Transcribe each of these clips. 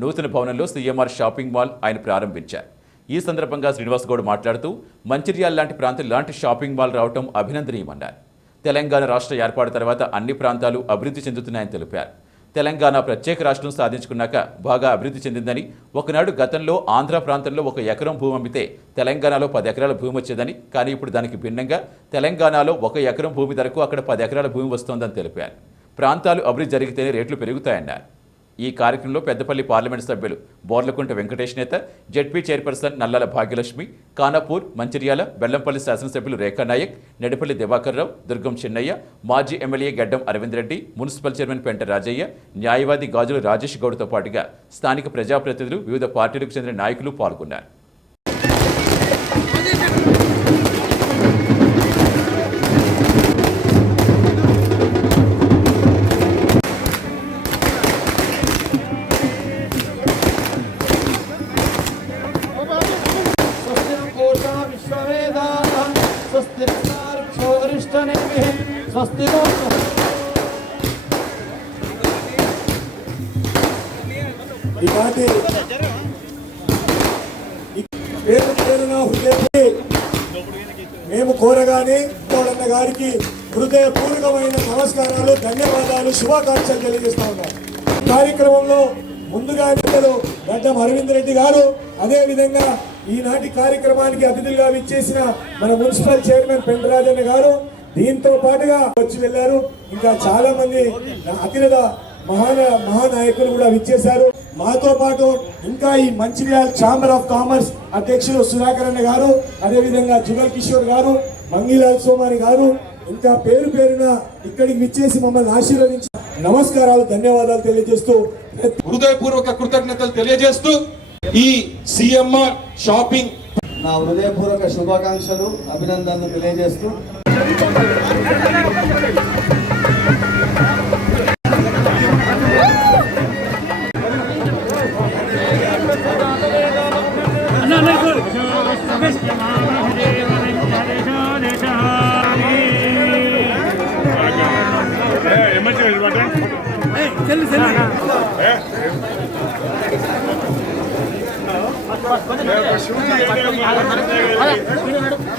నూతన భవనంలో CMR shopping mall ఆయన ప్రారంభించారు. ఈ సందర్భంగా శ్రీనివాస్ గౌడ్ మాట్లాడుతూ మంచిర్యాల లాంటి ప్రాంతం లాంటి షాపింగ్ మాల్ రావటం అభినందనీయమన్నారు. తెలంగాణ రాష్ట్ర ఏర్పాటు తర్వాత అన్ని ప్రాంతాలు అభివృద్ధి చెందుతున్నాయని తెలిపారు. తెలంగాణ ప్రత్యేక రాష్ట్రం సాధించుకున్నాక బాగా అభివృద్ధి చెందిందని ఒకనాడు గతంలో ఆంధ్ర ప్రాంతంలో ఒక ఎకరం భూమి అమ్మితే తెలంగాణలో పది ఎకరాల భూమి వచ్చేదని కానీ ఇప్పుడు దానికి భిన్నంగా తెలంగాణలో ఒక ఎకరం భూమి ధరకు అక్కడ పది ఎకరాల భూమి వస్తోందని తెలిపారు. ప్రాంతాలు అభివృద్ధి జరిగితేనే రేట్లు పెరుగుతాయన్నారు. ఈ కార్యక్రమంలో పెద్దపల్లి పార్లమెంట్ సభ్యులు బోర్లకుంట వెంకటేష్ నేత జెడ్పీ చైర్పర్సన్ నల్లల భాగ్యలక్ష్మి కానాపూర్ మంచిర్యాల బెల్లంపల్లి శాసనసభ్యులు రేఖా నాయక్ నెడపల్లి దివాకర్ రావు దుర్గం చిన్నయ్య మాజీ ఎమ్మెల్యే గడ్డం అరవింద్ రెడ్డి మున్సిపల్ చైర్మన్ పెంట రాజయ్య న్యాయవాది గాజుల రాజేష్ గౌడ్తో పాటుగా స్థానిక ప్రజాప్రతినిధులు వివిధ పార్టీలకు చెందిన నాయకులు పాల్గొన్నారు. పేరు పేరున హృదయపడి మేము కోరగానే కోడన్న గారికి హృదయపూర్వకమైన నమస్కారాలు ధన్యవాదాలు శుభాకాంక్షలు తెలియజేస్తా ఉన్నాం. కార్యక్రమంలో ముందుగా పెద్దలు గడ్డం అరవింద్ రెడ్డి గారు అదేవిధంగా ఈనాటి కార్యక్రమానికి అతిథులుగా విచ్చేసిన మన మున్సిపల్ చైర్మన్ పెండరాజన్న గారు దీంతో పాటుగా వచ్చి వెళ్ళారు. ఇంకా చాలా మంది అతిరథ మహాన మహానాయకులు కూడా విచ్చేశారు. మాతో పాటు ఇంకా ఈ మంచిర్యాల ఛాంబర్ ఆఫ్ కామర్స్ అధ్యక్షులు సుధాకర్ అన్న గారు అదేవిధంగా జుగల్ కిషోర్ గారు మంగిలాల్ సోమాని గారు ఇంకా పేరు పేరున ఇక్కడికి విచ్చేసి మమ్మల్ని ఆశీర్వదించి నమస్కారాలు ధన్యవాదాలు తెలియజేస్తూ హృదయపూర్వక కృతజ్ఞతలు తెలియజేస్తూ ఈ సిఎంఆర్ షాపింగ్ నా హృదయపూర్వక శుభాకాంక్షలు అభినందనలు తెలియజేస్తూ Gracias.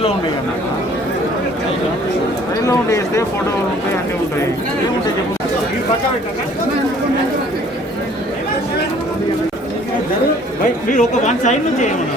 స్టైల్లో ఉండే కదా. స్టైల్లో ఉండే వేస్తే ఫోటోలు ఉంటాయి అన్నీ ఉంటాయి. ఏముంటాయి చెప్పు? మీరు ఒక వన్ సైడ్ నుంచి ఏమన్నా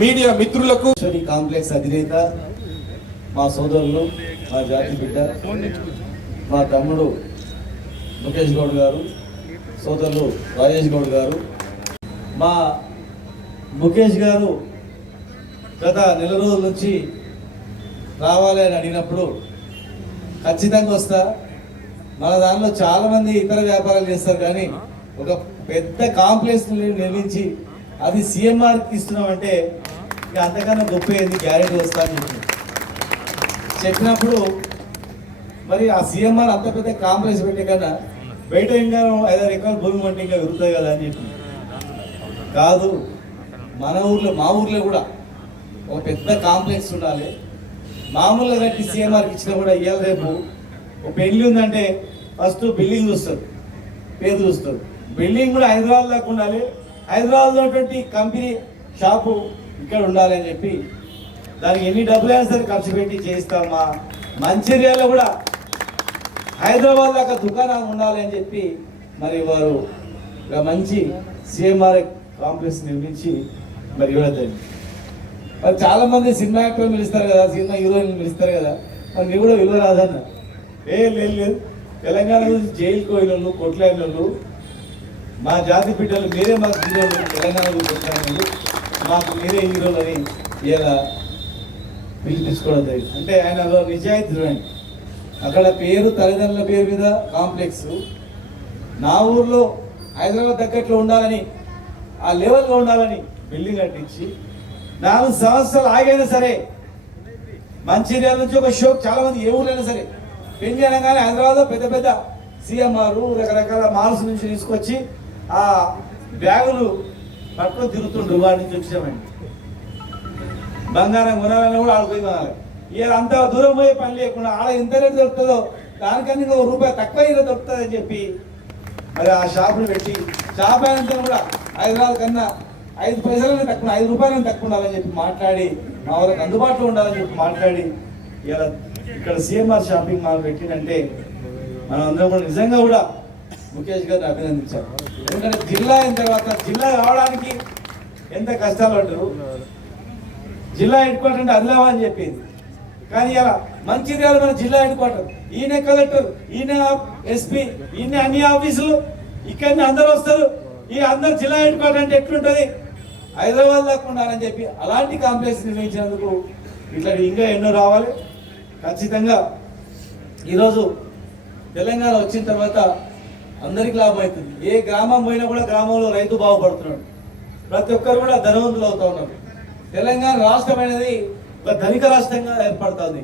మీడియా మిత్రులకు కాంప్లెక్స్ అధినేత మా సోదరులు మా జాతి బిడ్డ మా తమ్ముడు ముఖేష్ గౌడ్ గారు సోదరులు రాజేష్ గౌడ్ గారు మా ముఖేష్ గారు గత నెల రోజుల నుంచి రావాలి అని అడిగినప్పుడు ఖచ్చితంగా వస్తా. మన దానిలో చాలామంది ఇతర వ్యాపారాలు చేస్తారు కానీ ఒక పెద్ద కాంప్లెక్స్ నిర్మించి అది సీఎంఆర్కి ఇస్తున్నామంటే ఇక అంతకన్నా గొప్ప ఏంది? గ్యారెంటీ వస్తా అని చెప్పినప్పుడు మరి ఆ సీఎంఆర్ అంత పెద్ద కాంప్లెక్స్ పెట్టే కన్నా బయట ఇంకా ఐదారు ఎకరాల భూమి అంటే ఇంకా విరుగుతాయి కదా అని చెప్పి. కాదు మన ఊర్లో మా ఊర్లో కూడా ఒక పెద్ద కాంప్లెక్స్ ఉండాలి. మామూలుగా కట్టి సీఎంఆర్కి ఇచ్చినా కూడా ఇవాళ రేపు. ఒక పెళ్ళి ఉందంటే ఫస్ట్ బిల్డింగ్ చూస్తారు పేరు చూస్తారు. బిల్డింగ్ కూడా హైదరాబాద్ దాకా ఉండాలి. హైదరాబాద్లో ఉన్నటువంటి కంపెనీ షాపు ఇక్కడ ఉండాలి అని చెప్పి దానికి ఎన్ని డబ్బులు అయినా సరే ఖర్చు పెట్టి చేయిస్తామా? మంచిర్యాలలో కూడా హైదరాబాద్ దాకా దుకాణం ఉండాలి అని చెప్పి మరి వారు మంచి సిఎంఆర్ కాంప్లెక్స్ నిర్మించి మరి ఇవ్వడం మరి చాలా మంది సినిమా యాక్టర్లు పిలుస్తారు కదా సినిమా హీరోయిన్ పిలుస్తారు కదా మరి నీ కూడా విలువ రాదన్న ఏ లేదు లేదు. తెలంగాణ గురించి జైలు పోయిన వాళ్ళు మా జాతి బిడ్డలు మీరే మాకు హీరోలు తెలంగాణ గురించి మాకు మీరే హీరోలు అని ఇలా పిలిపించుకోవడం జరిగింది అంటే ఆయనలో నిజాయితీ చూడండి అక్కడ పేరు తల్లిదండ్రుల పేరు మీద కాంప్లెక్స్. నా ఊర్లో హైదరాబాద్ తగ్గట్లో ఉండాలని ఆ లెవెల్లో ఉండాలని బిల్డింగ్ కట్టించి నాలుగు సంవత్సరాలు ఆగైనా సరే మంచిర్యాల నుంచి ఒక షోక్ చాలా మంది ఏ ఊర్లైనా సరే పెళ్ళి అనగానే హైదరాబాద్లో పెద్ద పెద్ద సీఎంఆర్ రకరకాల మాల్స్ నుంచి తీసుకొచ్చి ఆ బ్యాగులు పట్టుకొని తిరుగుతుండ్రు వాటి నుంచి వచ్చామండి. బంగారం కొనాలని కూడా ఆడిపోయి కొనాలి. ఇవాళ అంత దూరం పోయే పని లేకుండా ఆడ ఎంత రేటు దొరుకుతుందో దానికన్నా ఇంకో రూపాయి తక్కువ ఇలా దొరుకుతుంది అని చెప్పి మరి ఆ షాపులు పెట్టి షాప్ అయినంత కూడా హైదరాబాద్ కన్నా ఐదు పైసలనే తక్కువ ఐదు రూపాయలని తక్కువ ఉండాలని చెప్పి మాట్లాడి మా వాళ్ళకి అందుబాటులో ఉండాలని చెప్పి మాట్లాడి ఇలా ఇక్కడ సిఎంఆర్ షాపింగ్ మాల్ పెట్టినంటే మనం అందరం కూడా నిజంగా కూడా ముఖేష్ గారిని అభినందించారు ఎందుకంటే జిల్లా అయిన తర్వాత జిల్లా కావడానికి ఎంత కష్టాలు పడ్డారు జిల్లా హెడ్ క్వార్టర్ అంటే ఆదిలాబాద్ అని చెప్పింది. కానీ ఇలా మంచిర్యాల మన జిల్లా హెడ్ క్వార్టర్. ఈయన కలెక్టర్ ఈయన ఎస్పీ ఈయన అన్ని ఆఫీసులు. ఇక్కడిని అందరూ వస్తారు. ఈ అందరు జిల్లా హెడ్ క్వార్టర్ అంటే ఎట్లుంటుంది? హైదరాబాద్ దాకా ఉండాలని చెప్పి అలాంటి కాంప్లెక్స్ నిర్మించినందుకు ఇట్లా ఇంకా ఎన్నో రావాలి. ఖచ్చితంగా ఈరోజు తెలంగాణ వచ్చిన తర్వాత అందరికి లాభం అవుతుంది. ఏ గ్రామం పోయినా కూడా గ్రామంలో రైతు బాగుపడుతున్నాడు. ప్రతి ఒక్కరు కూడా ధనవంతులు అవుతా ఉన్నారు. తెలంగాణ రాష్ట్రం అనేది ఒక ధనిక రాష్ట్రంగా ఏర్పడుతుంది.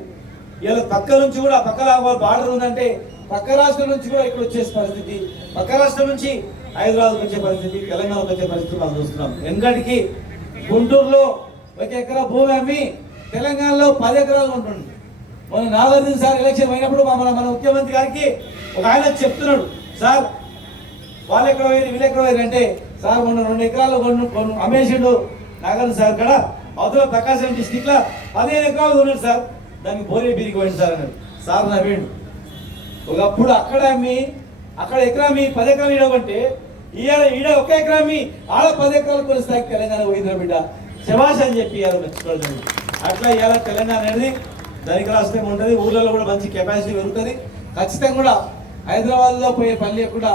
ఇలా పక్క నుంచి కూడా పక్క బార్డర్ ఉందంటే పక్క రాష్ట్రం నుంచి కూడా ఇక్కడ వచ్చే పరిస్థితి పక్క రాష్ట్రం నుంచి హైదరాబాద్ వచ్చే పరిస్థితి తెలంగాణకు వచ్చే పరిస్థితి మనం చూస్తున్నాం. ఎందుకంటే గుంటూరులో ఒక ఎకరా భూమి అమ్మి తెలంగాణలో పది ఎకరాలు ఉంటుంది. మొన్న నాగార్జున సార్ ఎలక్షన్ అయినప్పుడు మన మన ముఖ్యమంత్రి గారికి ఒక ఆయన చెప్తున్నాడు సార్ వాళ్ళు ఎక్కడ పోయారు వీళ్ళు ఎక్కడ పోయారు అంటే సార్ మొన్న రెండు ఎకరాలు కొను అమ్మేసిండు నాగార్జున సార్ ఇక్కడ అవతల ప్రకాశం డిస్టిక్లో పదిహేను ఎకరాలు ఉన్నాడు సార్. దానికి బోరే బీరికి పోయింది సార్ అన్నాడు. సార్ నవ్వేండు ఒకప్పుడు అక్కడ మీ అక్కడ ఎకరా మీ పది ఎకరాలు ఇవ్వమంటే ఈడ ఈడ ఒక ఎకరా మీ ఆడ పది ఎకరాలు కొన్ని స్థాయికి తెలంగాణ పోయిందిరా బిడ్డ. శభాష్ అని చెప్పి ఇవాళ మెచ్చుకోవడం అట్లా ఇవాళ తెలంగాణ అనేది ధనిక రాష్ట్రం ఉంటుంది. ఊళ్ళలో కూడా మంచి కెపాసిటీ పెరుగుతుంది. ఖచ్చితంగా కూడా హైదరాబాద్లో పోయే పని లేకుండా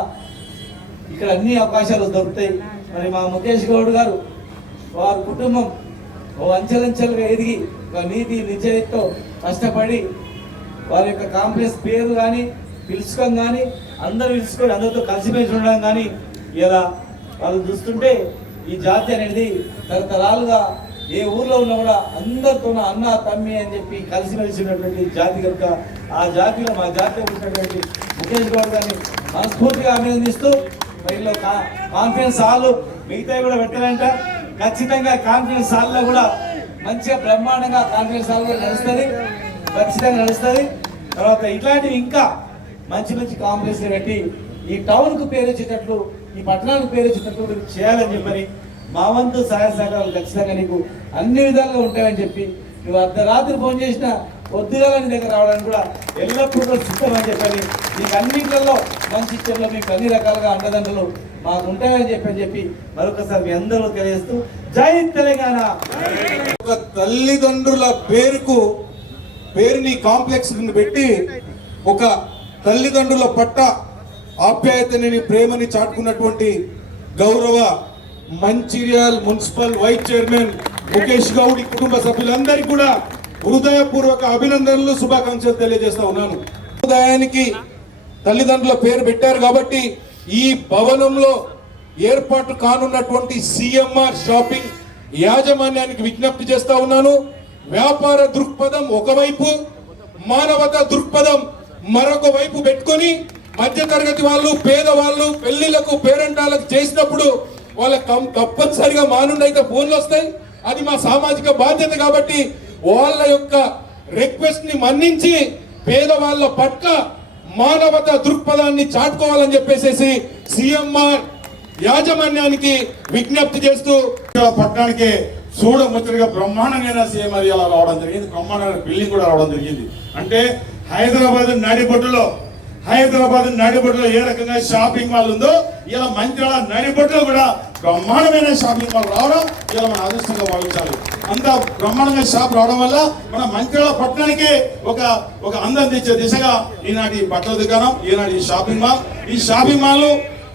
ఇక్కడ అన్ని అవకాశాలు దొరుకుతాయి. మరి మా ముఖేష్ గౌడ్ గారు వారి కుటుంబం ఓ అంచెలంచెలుగా ఎదిగి ఒక నీతి నిజాయితీతో కష్టపడి వారి యొక్క కాంప్లెక్స్ పేరు కానీ పిలుచుకోం కానీ అందరూ పిలుచుకొని అందరితో కలిసిమెలిసి ఉండడం కానీ ఇలా వాళ్ళు చూస్తుంటే ఈ జాతి అనేది తరతరాలుగా ఏ ఊర్లో ఉన్నా కూడా అందరితో అన్న తమ్మి అని చెప్పి కలిసిమెలిసి ఉన్నటువంటి జాతి కనుక ఆ జాతిలో మా జాతిలో ఉన్నటువంటి ముఖేష్ గౌడ్ గారిని మనస్ఫూర్తిగా అభినందిస్తూ మరి వీళ్ళు కా- కాన్ఫరెన్స్ హాల్ మిగతావి కూడా పెట్టారంట ఖచ్చితంగా కాన్ఫరెన్స్ హాల్లో కూడా మంచిగా బ్రహ్మాండంగా కాన్ఫరెన్స్ హాల్ కూడా నడుస్తుంది. ఖచ్చితంగా నడుస్తుంది. తర్వాత ఇట్లాంటివి ఇంకా మంచి మంచి కాంప్లెక్స్ పెట్టి ఈ టౌన్కు పేరు వచ్చేటట్లు ఈ పట్టణానికి పేరు వచ్చేటట్లు మీరు చేయాలని చెప్పని మా వంతు సహాయ సహకారాలు ఖచ్చితంగా నీకు అన్ని విధాలుగా ఉంటాయని చెప్పి నువ్వు అర్ధరాత్రి ఫోన్ చేసినా కొద్దిగా నీ దగ్గర రావడానికి కూడా ఎల్లప్పుడూ సిద్ధం అని చెప్పని మీకు అన్నింటిలో మంచి ఇచ్చర్లో మీకు అన్ని రకాలుగా అండదండలు మాకు ఉంటాయని చెప్పి అని చెప్పి మరొకసారి మీ అందరూ తెలియజేస్తూ జై తెలంగాణ. ఒక తల్లిదండ్రుల పేరుకు పేరుని కాంప్లెక్స్ పెట్టి ఒక తల్లిదండ్రుల పట్ట ఆప్యాయతని ప్రేమని చాటుకున్నటువంటి గౌరవ Mancherial municipal vice chairman Mukesh Goud కుటుంబ సభ్యులందరికీ కూడా హృదయపూర్వక అభినందనలు శుభాకాంక్షలు తెలియజేస్తా ఉన్నాను. సముదాయానికి తల్లిదండ్రుల పేరు పెట్టారు కాబట్టి ఈ భవనంలో ఏర్పాటు కానున్నటువంటి సిఎంఆర్ షాపింగ్ యాజమాన్యానికి విజ్ఞప్తి చేస్తా ఉన్నాను. వ్యాపార దృక్పథం ఒకవైపు మానవత దృక్పథం మరొక వైపు పెట్టుకొని మధ్యతరగతి వాళ్ళు పేదవాళ్ళు పెళ్ళిలకు పేరెంటాలకు చేసినప్పుడు వాళ్ళ కం- తప్పనిసరిగా మా అయితే ఫోన్లు వస్తాయి. అది మా సామాజిక బాధ్యత కాబట్టి వాళ్ళ యొక్క రిక్వెస్ట్ని మన్నించి పేదవాళ్ళ పట్ల మానవత దృక్పథాన్ని చాటుకోవాలని చెప్పేసి సిఎంఆర్ యాజమాన్యానికి విజ్ఞప్తి చేస్తూ పట్టణానికి చూడముచ్చటగా బ్రహ్మాండమైన బ్రహ్మాండంగా సీఎం అది రావడం జరిగింది. బ్రహ్మాండమైన బిల్డింగ్ కూడా రావడం జరిగింది. అంటే హైదరాబాద్ నడిబొడ్డులో హైదరాబాద్ నడిబొడ్డులో ఏ రకంగా షాపింగ్ మాల్ ఉందో ఇలా మంచిర్యాల నడిబొడ్డులో కూడా బ్రహ్మాండమైన షాపింగ్ మాల్ రావడం ఇలా మన అదృష్టంగా భావించాలి. అంత బ్రహ్మాండంగా షాప్ రావడం వల్ల మన మంచిర్యాల పట్టణానికి ఒక ఒక అందం తెచ్చే దిశగా ఈనాటి బట్టల దుకాణం ఈనాటి షాపింగ్ మాల్. ఈ షాపింగ్ మాల్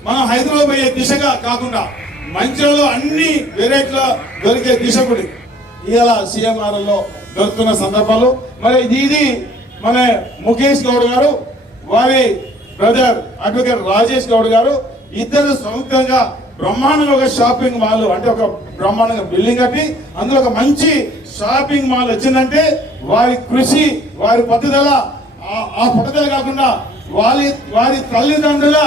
మనం హైదరాబాద్ పోయే దిశగా కాకుండా మంచిలో అన్ని వెరైటీల దొరికే దిశ కూడా ఇలా సీఎంఆర్లో దొరుకుతున్న సందర్భాలు. మరి ఇది ఇది మన ముఖేష్ గౌడ్ గారు వారి బ్రదర్ అడ్వకేట్ రాజేష్ గౌడ్ గారు ఇద్దరు సంయుక్తంగా బ్రహ్మాండంగా ఒక షాపింగ్ మాల్ అంటే ఒక బ్రహ్మాండంగా బిల్డింగ్ కట్టి అందులో ఒక మంచి షాపింగ్ మాల్ వచ్చిందంటే వారి కృషి వారి పట్టుదల ఆ- పట్టుదల కాకుండా వారి వారి తల్లిదండ్రుల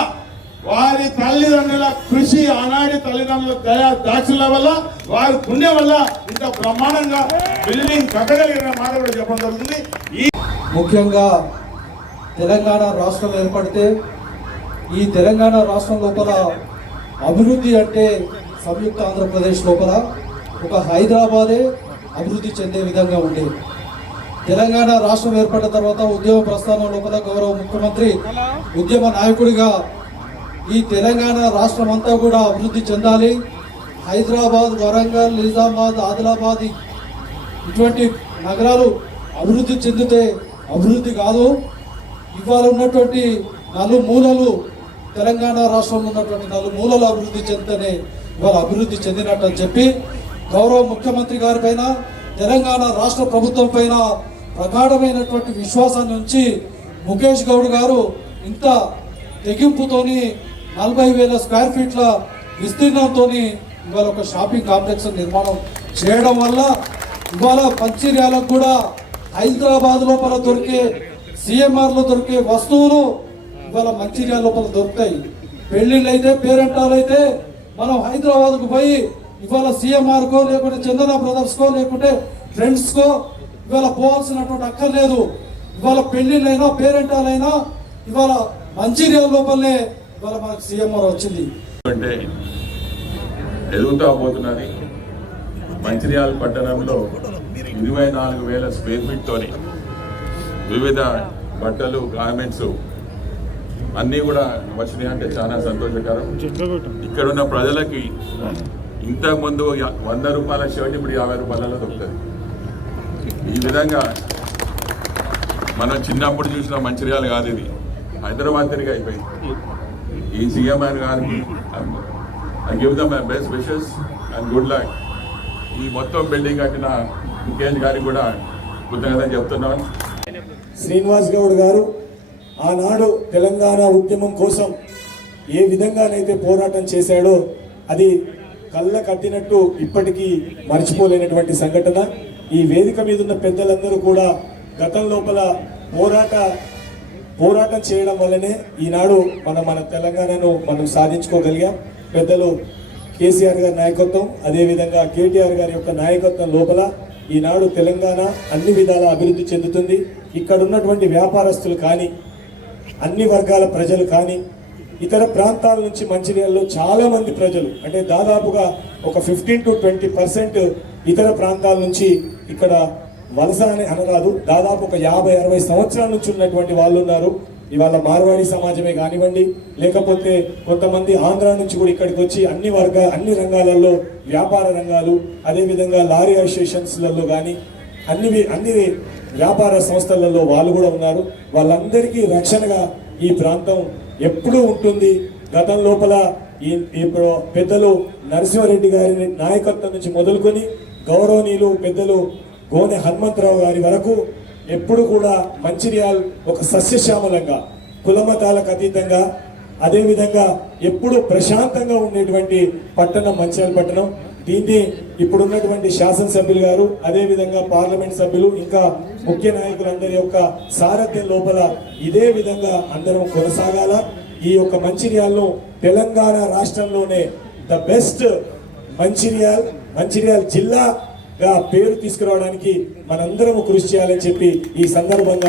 వారి తల్లిదండ్రుల కృషి ఆనాటి తల్లిదండ్రుల దయా దాక్షుల వల్ల వారి పుణ్యం వల్ల ఇంత బ్రహ్మాండంగా బిల్డింగ్ కట్టగలిగిన మాట కూడా చెప్పడం జరుగుతుంది. ఈ ముఖ్యంగా తెలంగాణ రాష్ట్రం ఏర్పడితే ఈ తెలంగాణ రాష్ట్రం లోపల అభివృద్ధి అంటే సంయుక్త ఆంధ్రప్రదేశ్ లోపల ఒక హైదరాబాదే అభివృద్ధి చెందే విధంగా ఉండేది తెలంగాణ రాష్ట్రం ఏర్పడిన తర్వాత ఉద్యమ ప్రస్థానం లోపల గౌరవ ముఖ్యమంత్రి ఉద్యమ నాయకుడిగా ఈ తెలంగాణ రాష్ట్రం అంతా కూడా అభివృద్ధి చెందాలి. హైదరాబాద్ వరంగల్ నిజామాబాద్ ఆదిలాబాద్ ఇటువంటి నగరాలు అభివృద్ధి చెందితే అభివృద్ధి కాదు. ఇవాళ ఉన్నటువంటి నలుమూలలు తెలంగాణ రాష్ట్రంలో ఉన్నటువంటి నలుమూలలు అభివృద్ధి చెందితేనే ఇవాళ అభివృద్ధి చెందినట్టు అని చెప్పి గౌరవ ముఖ్యమంత్రి గారి పైన తెలంగాణ రాష్ట్ర ప్రభుత్వం పైన ప్రగాఢమైనటువంటి విశ్వాసాన్ని ఉంచి ముఖేష్ గౌడ్ గారు ఇంత తెగింపుతోని నలభై వేల స్క్వేర్ ఫీట్ల విస్తీర్ణంతోని ఇవాళ ఒక షాపింగ్ కాంప్లెక్స్ నిర్మాణం చేయడం వల్ల ఇవాళ మంచిర్యాలకు కూడా హైదరాబాద్ లోపల దొరికే సిఎంఆర్లో దొరికే వస్తువులు ఇవాళ మంచిర్యాల లోపల దొరుకుతాయి. పెళ్ళిళ్ళు అయితే పేరెంటాలు అయితే మనం హైదరాబాద్కు పోయి ఇవాళ సీఎంఆర్కో లేకుంటే చందన బ్రదర్స్కో లేకుంటే ఫ్రెండ్స్కో ఇవాళ పోవాల్సినటువంటి అక్కర్లేదు. ఇవాళ పెళ్ళిళ్ళైనా పేరెంటాలైనా ఇవాళ మంచిర్యాల లోపలనే ఇవాళ మనకు సీఎంఆర్ వచ్చింది. అంటే ఎదుగుతా పోతున్నది మంచిర్యాల పట్టణంలో ఇరవై నాలుగు వేల స్క్వేర్ ఫీట్తోని వివిధ బట్టలు గార్మెంట్స్ అన్నీ కూడా వచ్చినాయి అంటే చాలా సంతోషకరం. ఇక్కడ ఉన్న ప్రజలకి ఇంతకుముందు ముందు వంద రూపాయల షర్ట్ ఇప్పుడు యాభై రూపాయలలో దొరుకుతుంది. ఈ విధంగా మనం చిన్నప్పుడు చూసిన మంచిర్యాల కాదు ఇది. హైదరాబాద్ తిరిగి అయిపోయింది. ఈ సీఎంఆర్ గారికి I give them my best wishes and good luck ఈ మొత్తం బిల్డింగ్ కట్టిన ముఖేష్ గారికి కూడా కృతజ్ఞత చెప్తున్నాను. శ్రీనివాస్ గౌడ్ గారు ఆనాడు తెలంగాణ ఉద్యమం కోసం ఏ విధంగానైతే పోరాటం చేశాడో అది కళ్ళ కట్టినట్టు ఇప్పటికీ మర్చిపోలేనటువంటి సంఘటన. ఈ వేదిక మీద ఉన్న పెద్దలందరూ కూడా గతం లోపల పోరాట పోరాటం చేయడం వల్లనే ఈనాడు మనం మన తెలంగాణను మనం సాధించుకోగలిగాం. పెద్దలు కేసీఆర్ గారి నాయకత్వం అదేవిధంగా కేటీఆర్ గారి యొక్క నాయకత్వం లోపల ఈనాడు తెలంగాణ అన్ని విధాల అభివృద్ధి చెందుతుంది. ఇక్కడ ఉన్నటువంటి వ్యాపారస్తులు కానీ అన్ని వర్గాల ప్రజలు కానీ ఇతర ప్రాంతాల నుంచి మంచిర్యాలలో చాలా మంది ప్రజలు అంటే దాదాపుగా ఒక ఫిఫ్టీన్ టు ట్వంటీ పర్సెంట్ ఇతర ప్రాంతాల నుంచి ఇక్కడ వలస అని అనరాదు. దాదాపు ఒక యాభై అరవై సంవత్సరాల నుంచి ఉన్నటువంటి వాళ్ళు ఉన్నారు. ఇవాళ మార్వాడి సమాజమే కానివ్వండి లేకపోతే కొంతమంది ఆంధ్ర నుంచి కూడా ఇక్కడికి వచ్చి అన్ని వర్గ అన్ని రంగాలలో వ్యాపార రంగాలు అదేవిధంగా లారీ అసోసియేషన్స్లలో కానీ అన్ని అన్ని వ్యాపార సంస్థలలో వాళ్ళు కూడా ఉన్నారు. వాళ్ళందరికీ రక్షణగా ఈ ప్రాంతం ఎప్పుడూ ఉంటుంది. గతం లోపల ఈ ఇప్పుడు పెద్దలు నరసింహారెడ్డి గారి నాయకత్వం నుంచి మొదలుకొని గౌరవనీయులు పెద్దలు గోనె హనుమంతరావు గారి వరకు ఎప్పుడు కూడా మంచిర్యాల్ ఒక సస్యశ్యామలంగా కులమతాలకు అతీతంగా అదేవిధంగా ఎప్పుడు ప్రశాంతంగా ఉండేటువంటి పట్టణం మంచిర్యాల పట్టణం. దీన్ని ఇప్పుడున్నటువంటి శాసనసభ్యులు గారు అదేవిధంగా పార్లమెంట్ సభ్యులు ఇంకా ముఖ్య నాయకులందరి యొక్క సారథ్యం లోపల ఇదే విధంగా అందరం కొనసాగాల. ఈ యొక్క మంచిర్యాలను తెలంగాణ రాష్ట్రంలోనే ద బెస్ట్ మంచిర్యాల్ మంచిర్యాల్ జిల్లాగా పేరు తీసుకురావడానికి మనందరము కృషి చేయాలని చెప్పి ఈ సందర్భంగా